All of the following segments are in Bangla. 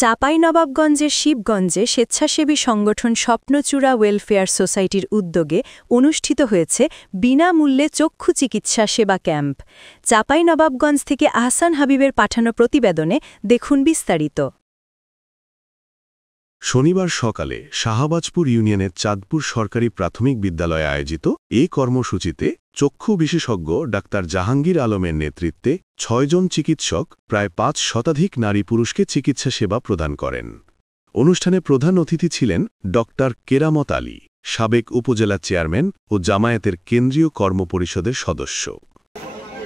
চাঁপাইনবাবগঞ্জের শিবগঞ্জে স্বেচ্ছাসেবী সংগঠন স্বপ্নচূড়া ওয়েলফেয়ার সোসাইটির উদ্যোগে অনুষ্ঠিত হয়েছে বিনামূল্যে চক্ষু চিকিৎসা সেবা ক্যাম্প। চাঁপাইনবাবগঞ্জ থেকে আহসান হাবিবের পাঠানো প্রতিবেদনে দেখুন বিস্তারিত। শনিবার সকালে শাহবাজপুর ইউনিয়নের চাঁদপুর সরকারি প্রাথমিক বিদ্যালয়ে আয়োজিত এ কর্মসূচিতে চক্ষু বিশেষজ্ঞ ডাক্তার জাহাঙ্গীর আলমের নেতৃত্বে ৬ জন চিকিৎসক প্রায় ৫ শতাধিক নারী পুরুষকে চিকিৎসা সেবা প্রদান করেন। অনুষ্ঠানে প্রধান অতিথি ছিলেন ডক্টর কেরামত আলী, সাবেক উপজেলা চেয়ারম্যান ও জামায়াতের কেন্দ্রীয় কর্মপরিষদের সদস্য।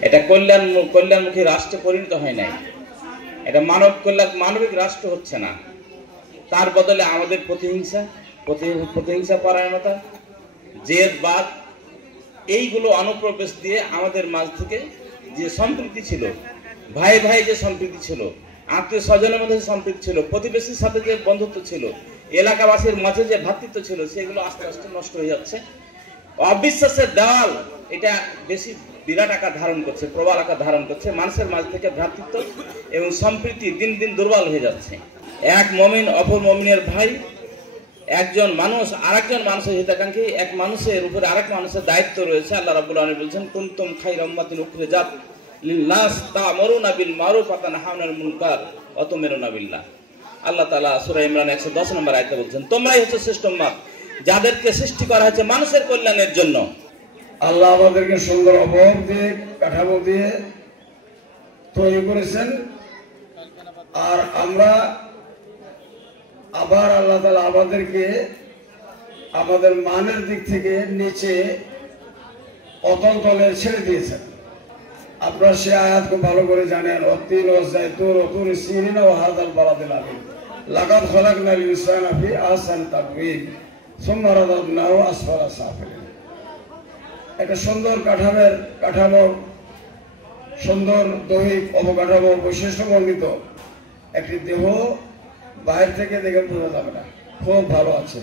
এটা কল্যাণমুখী রাষ্ট্রে পরিণত হয় নাই, এটা মানবিক রাষ্ট্র হচ্ছে না। তার বদলে আমাদের প্রতিহিংসা পরায়ণতা, জেদবাদ, এইগুলো অনুপ্রবেশ দিয়ে আমাদের মাঝ থেকে যে সম্প্রীতি ছিল, ভাই ভাই যে সম্প্রীতি ছিল, আত্মীয় স্বজনের মধ্যে সম্প্রীতি ছিল, প্রতিবেশীর সাথে যে বন্ধুত্ব ছিল, এলাকাবাসীর মাঝে যে ভ্রাতৃত্ব ছিল, সেগুলো আস্তে আস্তে নষ্ট হয়ে যাচ্ছে। অবিশ্বাসের দেওয়াল এটা বেশি বিরাট আকার ধারণ করছে, প্রবল আকার ধারণ করছে। মানুষের মাঝ থেকে ভ্রাতৃত্ব এবং সম্প্রীতি দিন দিন দুর্বল হয়ে যাচ্ছে। এক মুমিন অপর মুমিনের ভাই, একজন মানুষ আরেকজন মানুষের হিতাকাঙ্ক্ষী, এক মানুষের উপরে আরেক মানুষের দায়িত্ব রয়েছে। আল্লাহ রাব্বুল আলামিন বলেছেন, কুনতুম খায়রা উম্মাতিন উখরিজাত লিন-নাস তা'মুরুনা বিল মারুফ ওয়া তানহাউনা আনিল মুনকার ওয়া তু'মিনুনা বিল্লাহ। আল্লাহ তাআলা সূরা ইমরান 110 নম্বর আয়াতে বলেছেন, তোমরাই হচ্ছে শ্রেষ্ঠ উম্মত, যাদেরকে সৃষ্টি করা হয়েছে মানুষের কল্যাণের জন্য। আল্লাহ আমাদেরকে সুন্দর অবয়ব দিয়ে, কাঠামো দিয়ে তৈরি করেছেন, আর আমরা আবার আল্লাহ তাআলা আমাদেরকে আমাদের মানের দিক থেকে নিচে অতল তলে ছেড়ে দিয়েছেন। আপনারা সে আয়াত খুব ভালো করে জানেন, অতীন ওয়াজাইতুর ওতুর সিরিন ওয়া হাযাল বালাদিল আমিন লাকাদ খালাকনাল ইনসানা ফি আহসানি তাকওয়িম সুম্মা রাদাদনাহু আসফালা সাফিলিন। একটা সুন্দর কাঠামো, সুন্দর দৈহিক অবকাঠামো বৈশিষ্ট্যমণ্ডিত একটি দেহ বাইরে থেকে দেখে বোঝা যাবে না, খুব ভালো আছে।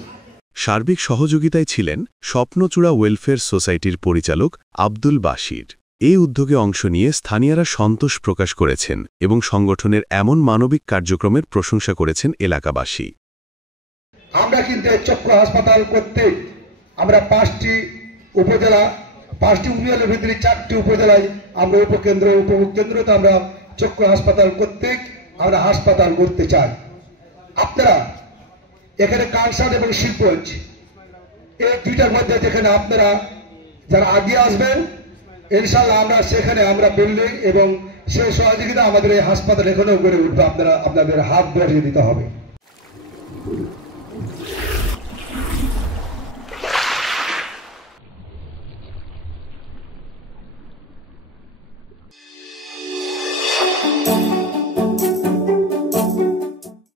সার্বিক সহযোগিতায় ছিলেন স্বপ্নচূড়া ওয়েলফেয়ার সোসাইটির পরিচালক আব্দুল বাশির। এই উদ্যোগে অংশ নিয়ে স্থানীয়রা সন্তোষ প্রকাশ করেছেন এবং সংগঠনের এমন মানবিক কার্যক্রমের প্রশংসা করেছেন এলাকাবাসী। আমরা কিন্তু চক্ষু হাসপাতাল করতে আমরা 5টি ইউনিয়নের ভিতরে 4টি উপজেলায় আমরা উপকেন্দ্রতে আমরা চক্ষু হাসপাতাল করতে আমরা হাসপাতাল করতে চাই। আপনারা এখানে কালসাট এবং শিল্পজ এই দুইটার মধ্যে যেখানে আপনারা যারা আগে আসবেন, ইনশাআল্লাহ আমরা সেখানে আমরা বিল্ডিং এবং সেই সহযোগিতা আমাদের এই হাসপাতাল এখানেও গড়ে উঠবে। আপনাদের হাত বাড়িয়ে দিতে হবে।